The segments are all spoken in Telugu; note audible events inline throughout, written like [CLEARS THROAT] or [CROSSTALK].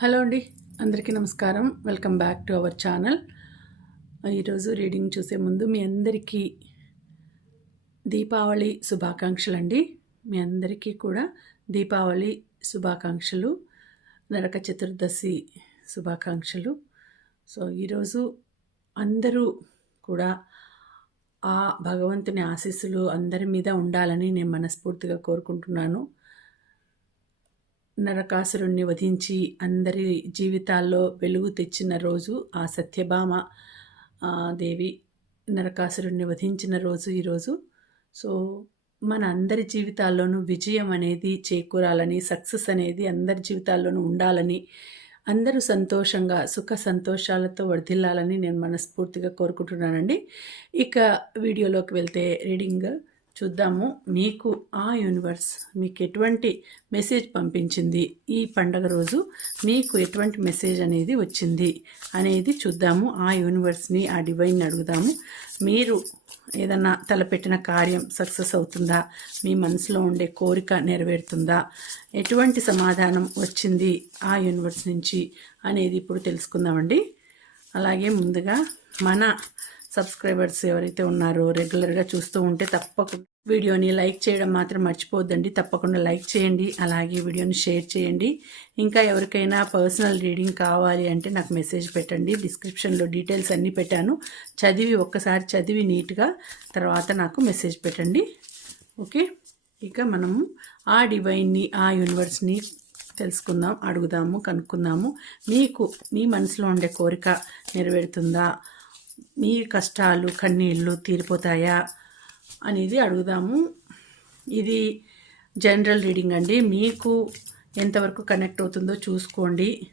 హలో అండి అందరికీ నమస్కారం. Welcome back to our channel. ఈరోజు రీడింగ్ చూసే ముందు మీ అందరికీ దీపావళి శుభాకాంక్షలు అండి మీ అందరికీ కూడా దీపావళి శుభాకాంక్షలు నరక చతుర్దశి శుభాకాంక్షలు. సో ఈరోజు అందరూ కూడా ఆ భగవంతుని ఆశీస్సులు అందరి మీద ఉండాలని నేను మనస్ఫూర్తిగా కోరుకుంటున్నాను. నరకాసురుణ్ణి వధించి అందరి జీవితాల్లో వెలుగు తెచ్చిన రోజు ఆ సత్యభామ దేవి నరకాసురుణ్ణి వధించిన రోజు ఈరోజు సో మన అందరి జీవితాల్లోనూ విజయం అనేది చేకూరాలని సక్సెస్ అనేది అందరి జీవితాల్లోనూ ఉండాలని అందరూ సంతోషంగా సుఖ సంతోషాలతో వర్ధిల్లాలని నేను మనస్ఫూర్తిగా కోరుకుంటున్నానండి. ఇక వీడియోలోకి వెళ్తే రీడింగ్. చూద్దాము. మీకు ఆ యూనివర్స్ మీకు ఎటువంటి మెసేజ్ పంపించింది? ఈ పండగ రోజు మీకు ఎటువంటి మెసేజ్ అనేది వచ్చింది? అనేది చూద్దాము. ఆ యూనివర్స్ని ఆ డివైన్ అడుగుదాము. మీరు ఏదన్నా తలపెట్టిన కార్యం సక్సెస్ అవుతుందా? మీ మనసులో ఉండే కోరిక నెరవేరుతుందా? ఎటువంటి సమాధానం వచ్చింది ఆ యూనివర్స్ నుంచి అనేది ఇప్పుడు తెలుసుకుందామండి. అలాగే ముందుగా మన సబ్స్క్రైబర్స్ ఎవరైతే ఉన్నారో రెగ్యులర్గా చూస్తూ ఉంటే తప్పకుండా వీడియోని లైక్ చేయడం మాత్రం మర్చిపోద్దండి తప్పకుండా లైక్ చేయండి. అలాగే వీడియోని షేర్ చేయండి. ఇంకా ఎవరికైనా పర్సనల్ రీడింగ్ కావాలి అంటే నాకు మెసేజ్ పెట్టండి. డిస్క్రిప్షన్లో డీటెయిల్స్ అన్నీ పెట్టాను. చదివి ఒక్కసారి చదివి నీట్గా తర్వాత నాకు మెసేజ్ పెట్టండి. ఓకే? ఇక మనము ఆ డివైన్ని ఆ యూనివర్స్ని తెలుసుకుందాం అడుగుదాము కనుక్కుందాము. మీకు మీ మనసులో ఉండే కోరిక నెరవేరుతుందా? మీ కష్టాలు కన్నీళ్ళు తీరిపోతాయా అనేది అడుగుదాము. ఇది జనరల్ రీడింగ్ అండి. మీకు ఎంతవరకు కనెక్ట్ అవుతుందో చూసుకోండి.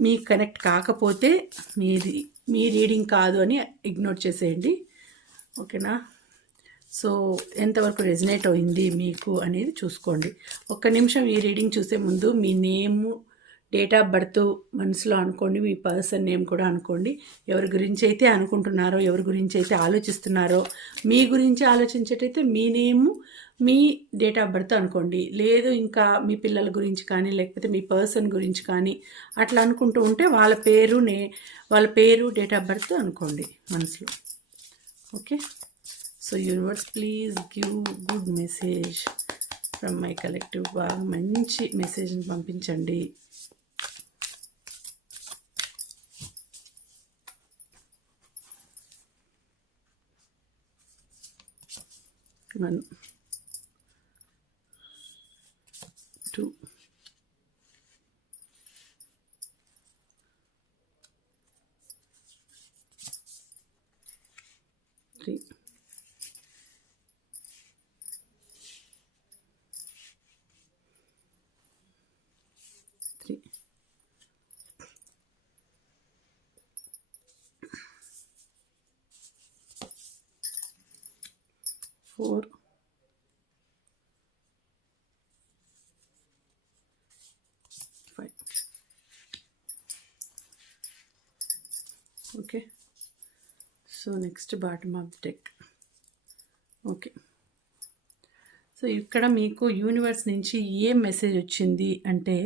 మీకు కనెక్ట్ కాకపోతే మీది మీ రీడింగ్ కాదు అని ఇగ్నోర్ చేసేయండి. ఓకేనా? సో ఎంతవరకు రెజినేట్ అయింది మీకు అనేది చూసుకోండి. ఒక్క నిమిషం ఈ రీడింగ్ చూసే ముందు మీ నేము డేట్ ఆఫ్ బర్త్ మనసులో అనుకోండి మీ పర్సన్ నేమ్ కూడా అనుకోండి. ఎవరి గురించి అయితే అనుకుంటున్నారో ఎవరి గురించి అయితే ఆలోచిస్తున్నారో మీ గురించి ఆలోచించేటైతే మీ నేము మీ డేట్ ఆఫ్ బర్త్ అనుకోండి. లేదు ఇంకా మీ పిల్లల గురించి కానీ లేకపోతే మీ పర్సన్ గురించి కానీ అట్లా అనుకుంటూ ఉంటే వాళ్ళ పేరు నే వాళ్ళ పేరు డేట్ ఆఫ్ బర్త్ అనుకోండి మనసులో. Okay? So universe please give good message from my collective బాగా మంచి మెసేజ్ని పంపించండి. Good. Four five okay. So next bottom of the deck. Okay so ఇక్కడ మీకు యూనివర్స్ నుంచి ఏ మెసేజ్ వచ్చింది అంటే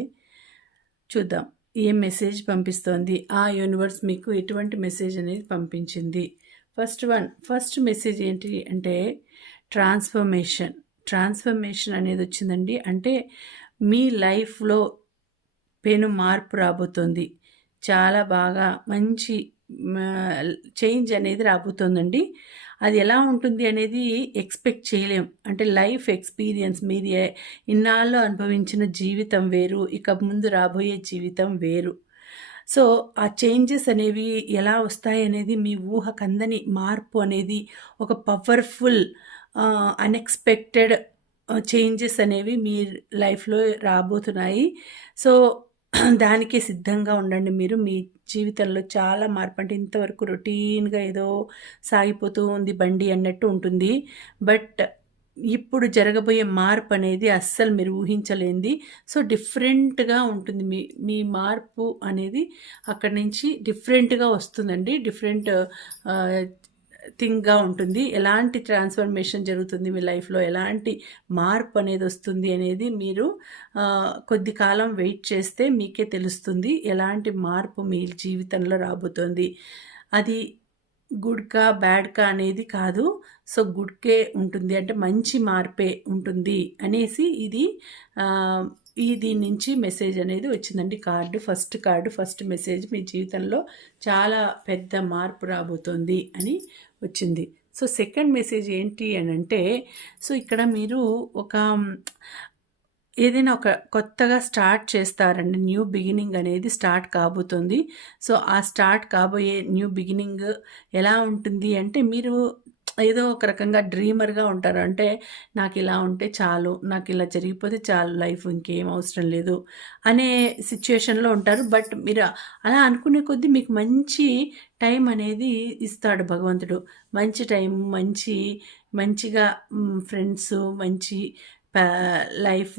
చూద్దాం. ఏ మెసేజ్ పంపిస్తోంది? ఆ యూనివర్స్ మీకు ఎటువంటి మెసేజ్ అనేది పంపించింది? ఫస్ట్ వన్ ఫస్ట్ మెసేజ్ ఏంటి అంటే ట్రాన్స్ఫర్మేషన్. ట్రాన్స్ఫర్మేషన్ అనేది వచ్చిందండి. అంటే మీ లైఫ్లో పెను మార్పు రాబోతుంది. చాలా బాగా మంచి చేంజ్ అనేది రాబోతుందండి. అది ఎలా ఉంటుంది అనేది ఎక్స్పెక్ట్ చేయలేం. అంటే లైఫ్ ఎక్స్పీరియన్స్ మీరు ఇన్నాళ్ళు అనుభవించిన జీవితం వేరు. ఇక ముందు రాబోయే జీవితం వేరు. సో ఆ చేంజెస్ అనేవి ఎలా వస్తాయి అనేది మీ ఊహకందని మార్పు అనేది ఒక పవర్ఫుల్ అన్ఎక్స్పెక్టెడ్ చేంజెస్ అనేవి మీ లైఫ్లో రాబోతున్నాయి. సో [CLEARS THROAT] దానికి సిద్ధంగా ఉండండి మీరు. మీ జీవితంలో చాలా మార్పు అంటే ఇంతవరకు రొటీన్గా ఏదో సాగిపోతూ ఉంది బండి అన్నట్టు ఉంటుంది. బట్ ఇప్పుడు జరగబోయే మార్పు అనేది అస్సలు మీరు ఊహించలేంది. సో డిఫరెంట్గా ఉంటుంది. మీ మీ మార్పు అనేది అక్కడి నుంచి డిఫరెంట్గా వస్తుందండి. డిఫరెంట్ థింగ్గా ఉంటుంది. ఎలాంటి ట్రాన్స్ఫర్మేషన్ జరుగుతుంది మీ లైఫ్లో ఎలాంటి మార్పు అనేది వస్తుంది అనేది మీరు కొద్ది కాలం వెయిట్ చేస్తే మీకే తెలుస్తుంది ఎలాంటి మార్పు మీ జీవితంలో రాబోతోంది. అది గుడ్కా బ్యాడ్కా అనేది కాదు. సో గుడ్కే ఉంటుంది. అంటే మంచి మార్పే ఉంటుంది అనేసి ఇది ఈ దీని నుంచి మెసేజ్ అనేది వచ్చిందండి. Card first card first message మీ జీవితంలో చాలా పెద్ద మార్పు రాబోతోంది అని వచ్చింది. సో సెకండ్ మెసేజ్ ఏంటి అని అంటే సో ఇక్కడ మీరు ఒక ఏదైనా ఒక కొత్తగా స్టార్ట్ చేస్తారండి. న్యూ బిగినింగ్ అనేది స్టార్ట్ కాబోతుంది. సో ఆ స్టార్ట్ కాబోయే న్యూ బిగినింగ్ ఎలా ఉంటుంది అంటే మీరు ఏదో ఒక రకంగా డ్రీమర్గా ఉంటారు. అంటే నాకు ఇలా ఉంటే చాలు నాకు ఇలా జరిగిపోతే చాలు లైఫ్ ఇంకేం అవసరం లేదు అనే సిచ్యుయేషన్లో ఉంటారు. బట్ మీరు అలా అనుకునే కొద్దీ మీకు మంచి టైం అనేది ఇస్తాడు భగవంతుడు. మంచి టైం మంచి మంచిగా ఫ్రెండ్స్ మంచి లైఫ్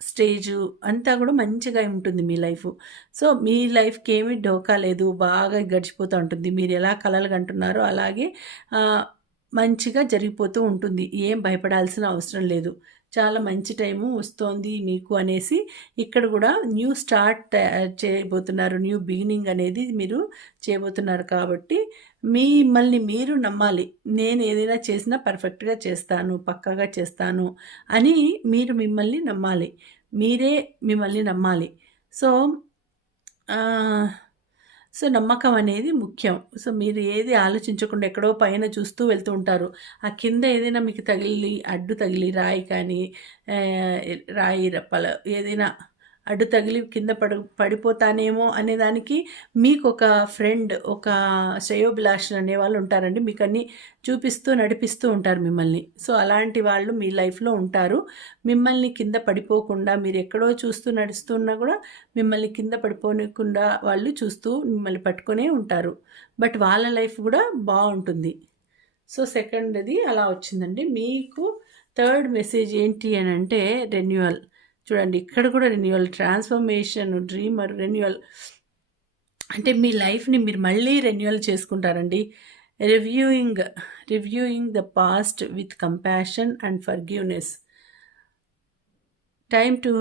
స్టేజు అంతా కూడా మంచిగా ఉంటుంది మీ లైఫ్. సో మీ లైఫ్కి ఏమీ డోకా లేదు. బాగా గడిచిపోతూ ఉంటుంది. మీరు ఎలా కలలు కంటున్నారో అలాగే మంచిగా జరిగిపోతూ ఉంటుంది. ఏం భయపడాల్సిన అవసరం లేదు. చాలా మంచి టైము వస్తోంది మీకు అనేసి ఇక్కడ కూడా న్యూ స్టార్ట్ చేయబోతున్నారు. న్యూ బిగినింగ్ అనేది మీరు చేయబోతున్నారు కాబట్టి మిమ్మల్ని మీరు నమ్మాలి. నేను ఏదైనా చేసినా పర్ఫెక్ట్గా చేస్తాను పక్కగా చేస్తాను అని మీరు మిమ్మల్ని నమ్మాలి. మీరే మిమ్మల్ని నమ్మాలి. సో సో నమ్మకం అనేది ముఖ్యం. సో మీరు ఏది ఆలోచించకుండా ఎక్కడో పైన చూస్తూ వెళ్తూ ఉంటారు. ఆ కింద ఏదైనా మీకు తగిలి అడ్డు తగిలి రాయి కానీ రాయి రప్పల ఏదైనా అడ్డు తగిలి కింద పడు పడిపోతానేమో అనేదానికి మీకు ఒక ఫ్రెండ్ ఒక శ్రేయోభిలాషులు అనే వాళ్ళు ఉంటారండి. మీకు అన్ని చూపిస్తూ నడిపిస్తూ ఉంటారు మిమ్మల్ని. సో అలాంటి వాళ్ళు మీ లైఫ్లో ఉంటారు. మిమ్మల్ని కింద పడిపోకుండా మీరు ఎక్కడో చూస్తూ నడుస్తున్నా కూడా మిమ్మల్ని కింద పడిపోకుండా వాళ్ళు చూస్తూ మిమ్మల్ని పట్టుకునే ఉంటారు. బట్ వాళ్ళ లైఫ్ కూడా బాగుంటుంది. సో సెకండ్ది అలా వచ్చిందండి. మీకు థర్డ్ మెసేజ్ ఏంటి అని అంటే రెన్యువల్ చూడండి ఇక్కడ కూడా రెన్యువల్ ట్రాన్స్ఫర్మేషన్ డ్రీమర్ రెన్యువల్ అంటే మీ లైఫ్ని మీరు మళ్ళీ రెన్యువల్ చేసుకుంటారండి. Reviewing reviewing the past with compassion and forgiveness time to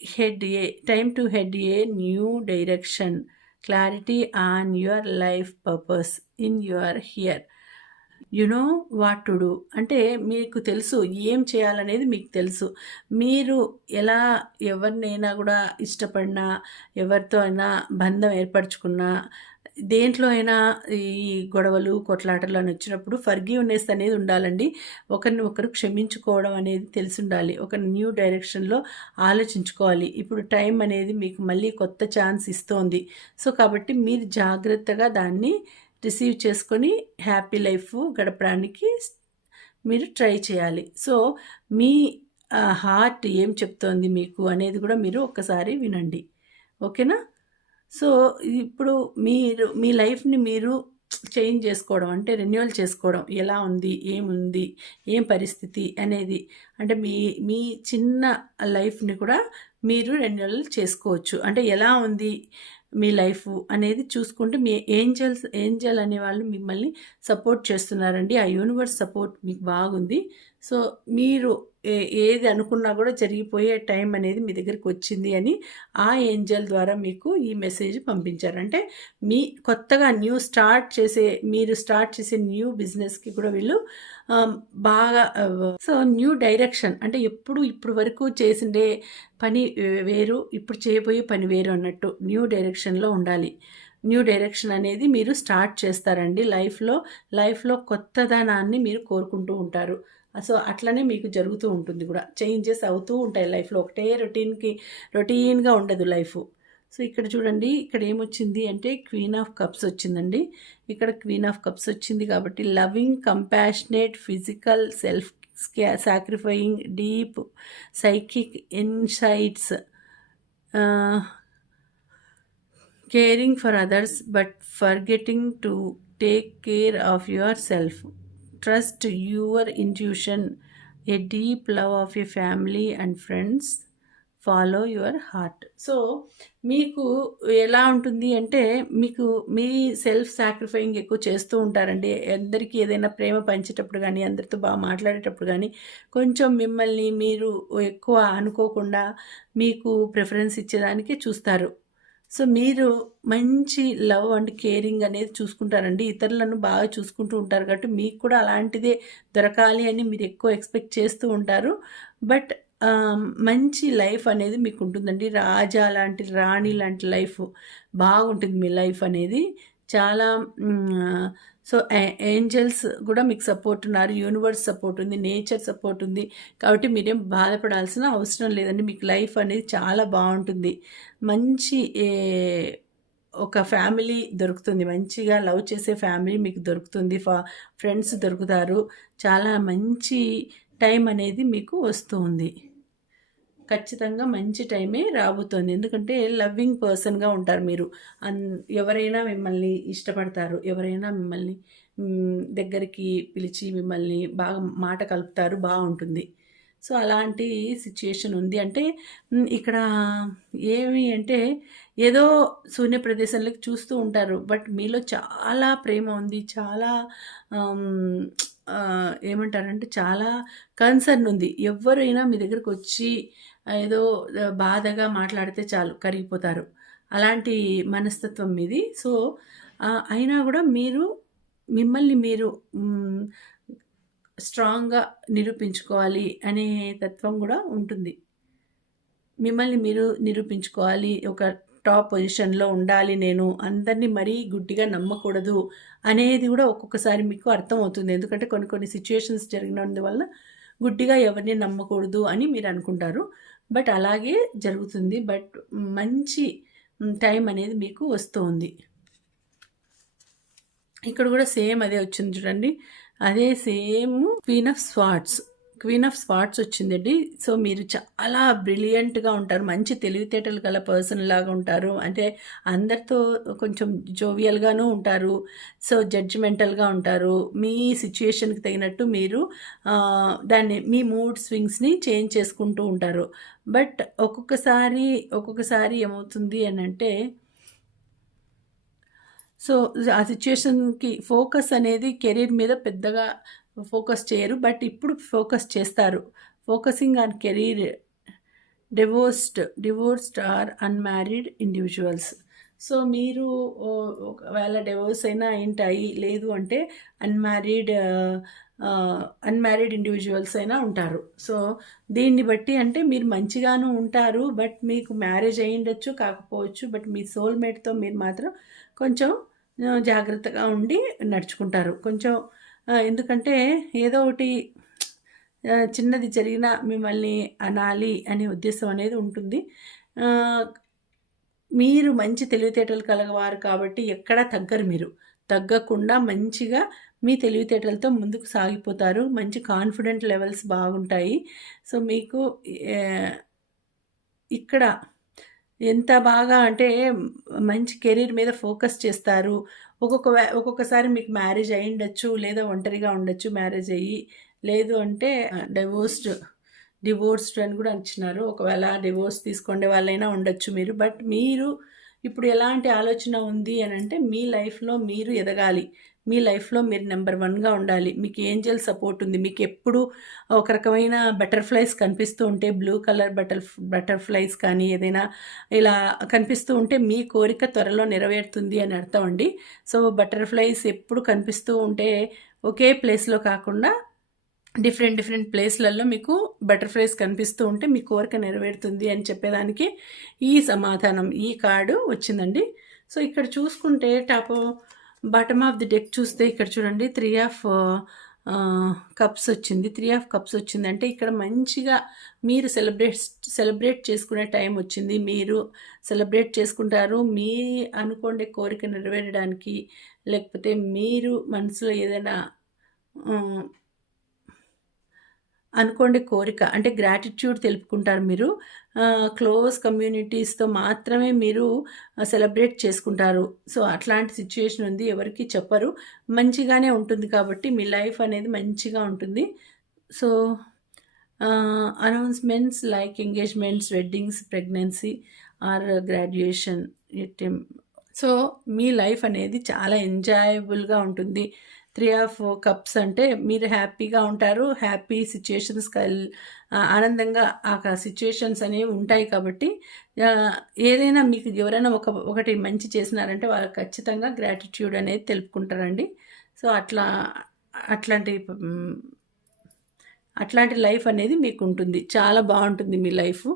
head a time to head a new direction clarity on your life purpose in your here you know what to do. అంటే మీకు తెలుసు ఏం చేయాలనేది మీకు తెలుసు. మీరు ఎలా ఎవరినైనా కూడా ఇష్టపడినా ఎవరితో అయినా బంధం ఏర్పరచుకున్నా దేంట్లో అయినా ఈ గొడవలు కొట్లాటలు అని వచ్చినప్పుడు ఫర్గివ్నెస్ అనేది ఉండాలండి. ఒకరిని ఒకరు క్షమించుకోవడం అనేది తెలిసి ఉండాలి ఒక న్యూ డైరెక్షన్లో ఆలోచించుకోవాలి. ఇప్పుడు టైం అనేది మీకు మళ్ళీ కొత్త ఛాన్స్ ఇస్తోంది. సో కాబట్టి మీరు జాగ్రత్తగా దాన్ని రిసీవ్ చేసుకొని హ్యాపీ లైఫ్ గడపడానికి మీరు ట్రై చేయాలి. సో మీ హార్ట్ ఏం చెప్తోంది మీకు అనేది కూడా మీరు ఒక్కసారి వినండి. ఓకేనా? సో ఇప్పుడు మీరు మీ లైఫ్ని మీరు చేంజ్ చేసుకోవడం అంటే రెన్యువల్ చేసుకోవడం ఎలా ఉంది ఏముంది ఏం పరిస్థితి అనేది అంటే మీ మీ చిన్న లైఫ్ని కూడా మీరు రెన్యువల్ చేసుకోవచ్చు. అంటే ఎలా ఉంది మీ లైఫ్ అనేది చూసుకుంటే మీ ఏంజల్స్ ఏంజల్ అనే వాళ్ళు మిమ్మల్ని సపోర్ట్ చేస్తున్నారండి. ఆ యూనివర్స్ సపోర్ట్ మీకు బాగుంది. సో మీరు ఏది అనుకున్నా కూడా జరిగిపోయే టైం అనేది మీ దగ్గరికి వచ్చింది అని ఆ ఏంజల్ ద్వారా మీకు ఈ మెసేజ్ పంపించారు. అంటే మీ కొత్తగా న్యూ స్టార్ట్ చేసే మీరు స్టార్ట్ చేసే న్యూ బిజినెస్కి కూడా వీళ్ళు బాగా సో న్యూ డైరెక్షన్. అంటే ఎప్పుడు ఇప్పుడు వరకు చేసిండే పని వేరు ఇప్పుడు చేయబోయే పని వేరు అన్నట్టు న్యూ డైరెక్షన్లో ఉండాలి. న్యూ డైరెక్షన్ అనేది మీరు స్టార్ట్ చేస్తారండి లైఫ్లో. లైఫ్లో కొత్తదనాన్ని మీరు కోరుకుంటూ ఉంటారు. సో అట్లనే మీకు జరుగుతూ ఉంటుంది కూడా. చేంజెస్ అవుతూ ఉంటాయి లైఫ్లో. ఒకటే రొటీన్కి రొటీన్గా ఉండదు లైఫ్. సో ఇక్కడ చూడండి ఇక్కడ ఏమొచ్చింది అంటే క్వీన్ ఆఫ్ కప్స్ వచ్చిందండి. ఇక్కడ క్వీన్ ఆఫ్ కప్స్ వచ్చింది కాబట్టి loving compassionate physical self sacrificing deep psychic insights caring for others but forgetting to take care of your self trust your intuition a deep love of your family and friends follow your heart so మీకు ఎలా ఉంటుంది అంటే మీకు మీ సెల్ఫ్ సాక్రిఫైయింగ్ ఎక్కువ చేస్తూ ఉంటారండి. అందరికీ ఏదైనా ప్రేమ పంచేటప్పుడు కానీ అందరితో బాగా మాట్లాడేటప్పుడు కానీ కొంచెం మిమ్మల్ని మీరు ఎక్కువ అనుకోకుండా మీకు ప్రిఫరెన్స్ ఇచ్చేదానికి చూస్తారు. సో మీరు మంచి లవ్ అండ్ కేరింగ్ అనేది చూసుకుంటారండి. ఇతరులను బాగా చూసుకుంటూ ఉంటారు. కాబట్టి మీకు కూడా అలాంటిదే దొరకాలి అని మీరు ఎక్కువ ఎక్స్పెక్ట్ చేస్తూ ఉంటారు. బట్ మంచి లైఫ్ అనేది మీకు ఉంటుందండి రాజా లాంటి రాణి లాంటి లైఫ్ బాగుంటుంది మీ లైఫ్ అనేది. చాలా సో ఏంజల్స్ కూడా మీకు సపోర్ట్ ఉన్నారు. యూనివర్స్ సపోర్ట్ ఉంది. నేచర్ సపోర్ట్ ఉంది. కాబట్టి మీరేం బాధపడాల్సిన అవసరం లేదండి. మీకు లైఫ్ అనేది చాలా బాగుంటుంది. మంచి ఒక ఫ్యామిలీ దొరుకుతుంది. మంచిగా లవ్ చేసే ఫ్యామిలీ మీకు దొరుకుతుంది. ఫా ఫ్రెండ్స్ దొరుకుతారు. చాలా మంచి టైం అనేది మీకు వస్తుంది. ఖచ్చితంగా మంచి టైమే రాబోతోంది. ఎందుకంటే లవ్వింగ్ పర్సన్గా ఉంటారు మీరు. అన్ ఎవరైనా మిమ్మల్ని ఇష్టపడతారు. ఎవరైనా మిమ్మల్ని దగ్గరికి పిలిచి మిమ్మల్ని బాగా మాట కలుపుతారు. బాగుంటుంది. సో అలాంటి సిచ్యుయేషన్ ఉంది. అంటే ఇక్కడ ఏమి అంటే ఏదో శూన్య ప్రదేశంలోకి చూస్తూ ఉంటారు. బట్ మీలో చాలా ప్రేమ ఉంది. చాలా ఏమంటారంటే చాలా కన్సర్న్ ఉంది. ఎవరైనా మీ దగ్గరకు వచ్చి ఏదో బాధగా మాట్లాడితే చాలు కరిగిపోతారు. అలాంటి మనస్తత్వం మీది. సో అయినా కూడా మీరు మిమ్మల్ని మీరు స్ట్రాంగ్గా నిరూపించుకోవాలి అనే తత్వం కూడా ఉంటుంది. మిమ్మల్ని మీరు నిరూపించుకోవాలి ఒక టాప్ పొజిషన్లో ఉండాలి నేను అందరినీ మరీ గుడ్డిగా నమ్మకూడదు అనేది కూడా ఒక్కొక్కసారి మీకు అర్థమవుతుంది. ఎందుకంటే కొన్ని కొన్ని సిచ్యువేషన్స్ జరిగినందువల్ల గుడ్డిగా ఎవరిని నమ్మకూడదు అని మీరు అనుకుంటారు. బట్ అలాగే జరుగుతుంది. బట్ మంచి టైం అనేది మీకు వస్తుంది. ఇక్కడ కూడా సేమ్ అదే వచ్చింది చూడండి. అదే same queen of swords queen of swords వచ్చిందండి. సో మీరు చాలా బ్రిలియంట్గా ఉంటారు. మంచి తెలివితేటలు గల పర్సన్ లాగా ఉంటారు. అంటే అందరితో కొంచెం జోవియల్గాను ఉంటారు. సో జడ్జిమెంటల్గా ఉంటారు. మీ సిచ్యుయేషన్కి తగినట్టు మీరు దాన్ని మీ మూడ్ స్వింగ్స్ని చేంజ్ చేసుకుంటూ ఉంటారు. బట్ ఒక్కొక్కసారి ఒక్కొక్కసారి ఏమవుతుంది అని అంటే సో ఆ సిచ్యుయేషన్కి ఫోకస్ అనేది కెరీర్ మీద పెద్దగా ఫోకస్ చేయరు బట్ ఇప్పుడు ఫోకస్ చేస్తారు. Focusing on career divorced divorced or unmarried individuals. So మీరు ఒకవేళ డివోర్స్ అయినా ఏంటాయి? లేదు అంటే అన్మ్యారీడ్ అన్మ్యారీడ్ ఇండివిజువల్స్ అయినా ఉంటారు. సో దీన్ని బట్టి అంటే మీరు మంచిగాను ఉంటారు బట్ మీకు మ్యారేజ్ అయ్యిండొచ్చు కాకపోవచ్చు బట్ మీ సోల్మేట్తో మీరు మాత్రం కొంచెం జాగ్రత్తగా ఉండి నడుచుకుంటారు. కొంచెం ఎందుకంటే ఏదో ఒకటి చిన్నది జరిగినా మిమ్మల్ని అనాలి అనే ఉద్దేశం అనేది ఉంటుంది. మీరు మంచి తెలివితేటలు కలగవారు కాబట్టి ఎక్కడా తగ్గరు మీరు. తగ్గకుండా మంచిగా మీ తెలివితేటలతో ముందుకు సాగిపోతారు. మంచి కాన్ఫిడెంట్ లెవెల్స్ బాగుంటాయి. సో మీకు ఇక్కడ ఎంత బాగా అంటే మంచి కెరీర్ మీద ఫోకస్ చేస్తారు. ఒక్కొక్క ఒక్కొక్కసారి మీకు మ్యారేజ్ అయి ఉండొచ్చు లేదా ఒంటరిగా ఉండొచ్చు మ్యారేజ్ అయ్యి లేదు అంటే డివోర్స్డ్ డివోర్స్డ్ అని కూడా అంటున్నారు. ఒకవేళ డివోర్స్ తీసుకునే వాళ్ళైనా ఉండొచ్చు మీరు. బట్ మీరు ఇప్పుడు ఎలాంటి ఆలోచన ఉంది అని అంటే మీ లైఫ్లో మీరు ఎదగాలి. మీ లైఫ్లో మీరు నెంబర్ వన్గా ఉండాలి. మీకు ఏంజల్ సపోర్ట్ ఉంది. మీకు ఎప్పుడు ఒక రకమైన బటర్ఫ్లైస్ కనిపిస్తూ ఉంటే బ్లూ కలర్ బటర్ బటర్ఫ్లైస్ కానీ ఏదైనా ఇలా కనిపిస్తూ ఉంటే మీ కోరిక త్వరలో నెరవేరుతుంది అని అర్థం అండి. సో బటర్ఫ్లైస్ ఎప్పుడు కనిపిస్తూ ఉంటే ఒకే ప్లేస్లో కాకుండా డిఫరెంట్ డిఫరెంట్ ప్లేస్లలో మీకు బటర్ఫ్లైస్ కనిపిస్తూ ఉంటే మీ కోరిక నెరవేరుతుంది అని చెప్పేదానికి ఈ సమాధానం ఈ కార్డు వచ్చిందండి. సో ఇక్కడ చూసుకుంటే top of bottom of the deck చూస్తే ఇక్కడ చూడండి త్రీ ఆఫ్ కప్స్ వచ్చింది. త్రీ ఆఫ్ కప్స్ వచ్చింది. అంటే ఇక్కడ మంచిగా మీరు సెలబ్రేట్ సెలబ్రేట్ చేసుకునే టైం వచ్చింది. మీరు సెలబ్రేట్ చేసుకుంటారు. మీ అనుకోండి కోరిక నెరవేరడానికి లేకపోతే మీరు మనసులో ఏదైనా um, అనుకోండి కోరిక. అంటే గ్రాటిట్యూడ్ తెలుపుకుంటారు మీరు. క్లోజ్ కమ్యూనిటీస్తో మాత్రమే మీరు సెలబ్రేట్ చేసుకుంటారు. సో అట్లాంటి సిచ్యుయేషన్ ఉంది ఎవరికి చెప్పరు. మంచిగానే ఉంటుంది కాబట్టి మీ లైఫ్ అనేది మంచిగా ఉంటుంది. So announcements like engagements weddings pregnancy or graduation so me life అనేది చాలా ఎంజాయబుల్గా ఉంటుంది. త్రీ ఆఫ్ కప్స్ అంటే మీరు హ్యాపీగా ఉంటారు హ్యాపీ సిచ్యుయేషన్స్ కల్ ఆనందంగా ఆ సిచ్యుయేషన్స్ అనేవి ఉంటాయి కాబట్టి ఏదైనా మీకు ఎవరైనా ఒక ఒకటి మంచి చేసినారంటే వాళ్ళు ఖచ్చితంగా గ్రాటిట్యూడ్ అనేది తెలుపుకుంటారండి. సో అట్లా అట్లాంటి అట్లాంటి లైఫ్ అనేది మీకు ఉంటుంది చాలా బాగుంటుంది మీ లైఫ్.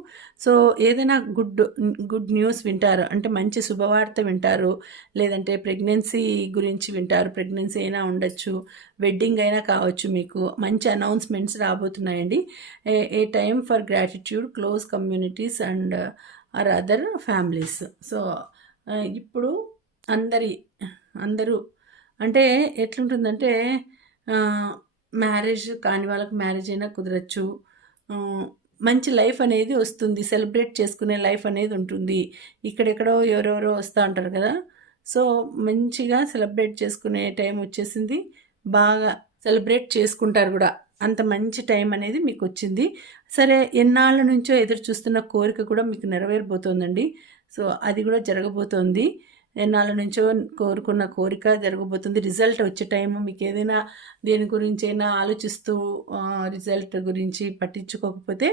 సో ఏదైనా గుడ్ గుడ్ న్యూస్ వింటారు. అంటే మంచి శుభవార్త వింటారు. లేదంటే ప్రెగ్నెన్సీ గురించి వింటారు. ప్రెగ్నెన్సీ అయినా ఉండొచ్చు. వెడ్డింగ్ అయినా కావచ్చు మీకు. మంచి announcements రాబోతున్నాయండి. A time for gratitude close communities and or other families. So ఇప్పుడు అందరి అందరూ అంటే ఎట్లుంటుందంటే మ్యారేజ్ కాని వాళ్ళకి మ్యారేజ్ అయినా కుదరచ్చు. మంచి లైఫ్ అనేది వస్తుంది. సెలబ్రేట్ చేసుకునే లైఫ్ అనేది ఉంటుంది. ఇక్కడెక్కడో ఎవరెవరో వస్తూ ఉంటారు కదా. సో మంచిగా సెలబ్రేట్ చేసుకునే టైం వచ్చేసింది. బాగా సెలబ్రేట్ చేసుకుంటారు కూడా. అంత మంచి టైం అనేది మీకు వచ్చింది సరే ఎన్నాళ్ళ నుంచో ఎదురు చూస్తున్న కోరిక కూడా మీకు నెరవేరబోతోందండి. సో అది కూడా జరగబోతోంది. ఎన్నాళ్ళ నుంచో కోరుకున్న కోరిక జరగబోతుంది. రిజల్ట్ వచ్చే టైం మీకు ఏదైనా దేని గురించి అయినా ఆలోచిస్తూ రిజల్ట్ గురించి పట్టించుకోకపోతే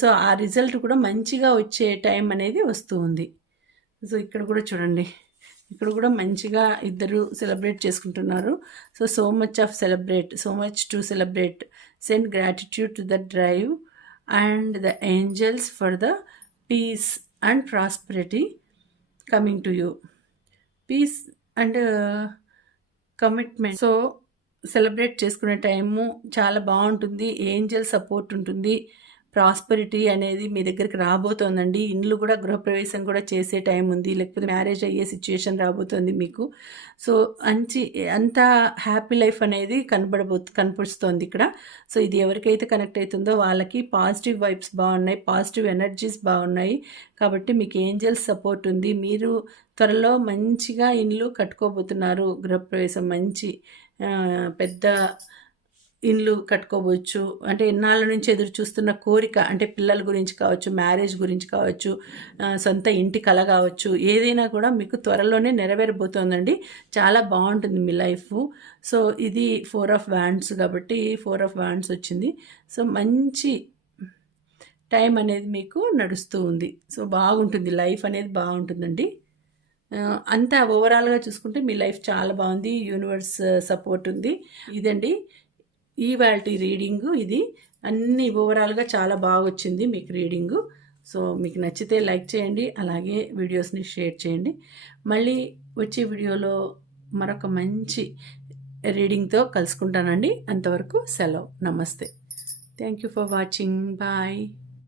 సో ఆ రిజల్ట్ కూడా మంచిగా వచ్చే టైం అనేది వస్తూ ఉంది. సో ఇక్కడ కూడా చూడండి. ఇక్కడ కూడా మంచిగా ఇద్దరు సెలబ్రేట్ చేసుకుంటున్నారు. So so much of celebrate so much to celebrate. Send gratitude to the drive and the angels for the peace and prosperity coming to you. Peace and commitment so celebrate చేసుకునే టైము చాలా బాగుంటుంది. ఏంజల్ సపోర్ట్ ఉంటుంది. ప్రాస్పరిటీ అనేది మీ దగ్గరికి రాబోతోందండి. ఇండ్లు కూడా గృహప్రవేశం కూడా చేసే టైం ఉంది. లేకపోతే మ్యారేజ్ అయ్యే సిచ్యుయేషన్ రాబోతోంది మీకు. సో మంచి అంత హ్యాపీ లైఫ్ అనేది కనబడబో కనిపిస్తోంది ఇక్కడ. సో ఇది ఎవరికైతే కనెక్ట్ అవుతుందో వాళ్ళకి పాజిటివ్ వైబ్స్ బాగున్నాయి. పాజిటివ్ ఎనర్జీస్ బాగున్నాయి. కాబట్టి మీకు ఏంజల్స్ సపోర్ట్ ఉంది. మీరు త్వరలో మంచిగా ఇండ్లు కట్టుకోబోతున్నారు. గృహప్రవేశం మంచి పెద్ద ఇండ్లు కట్టుకోవచ్చు. అంటే ఎన్నాళ్ళ నుంచి ఎదురు చూస్తున్న కోరిక అంటే పిల్లల గురించి కావచ్చు మ్యారేజ్ గురించి కావచ్చు సొంత ఇంటి కళ కావచ్చు ఏదైనా కూడా మీకు త్వరలోనే నెరవేరబోతోందండి. చాలా బాగుంటుంది మీ లైఫ్. సో ఇది ఫోర్ ఆఫ్ వ్యాండ్స్ కాబట్టి ఫోర్ ఆఫ్ వ్యాండ్స్ వచ్చింది. సో మంచి టైం అనేది మీకు నడుస్తూ ఉంది. సో బాగుంటుంది. లైఫ్ అనేది బాగుంటుందండి. అంతా ఓవరాల్గా చూసుకుంటే మీ లైఫ్ చాలా బాగుంది. యూనివర్స్ సపోర్ట్ ఉంది. ఇదండి ఇవాళ రీడింగు ఇది. అన్ని ఓవరాల్గా చాలా బాగా వచ్చింది మీకు రీడింగు. సో మీకు నచ్చితే లైక్ చేయండి అలాగే వీడియోస్ని షేర్ చేయండి. మళ్ళీ వచ్చే వీడియోలో మరొక మంచి రీడింగ్తో కలుసుకుంటానండి. అంతవరకు సెలవు. నమస్తే. Thank you for watching. Bye.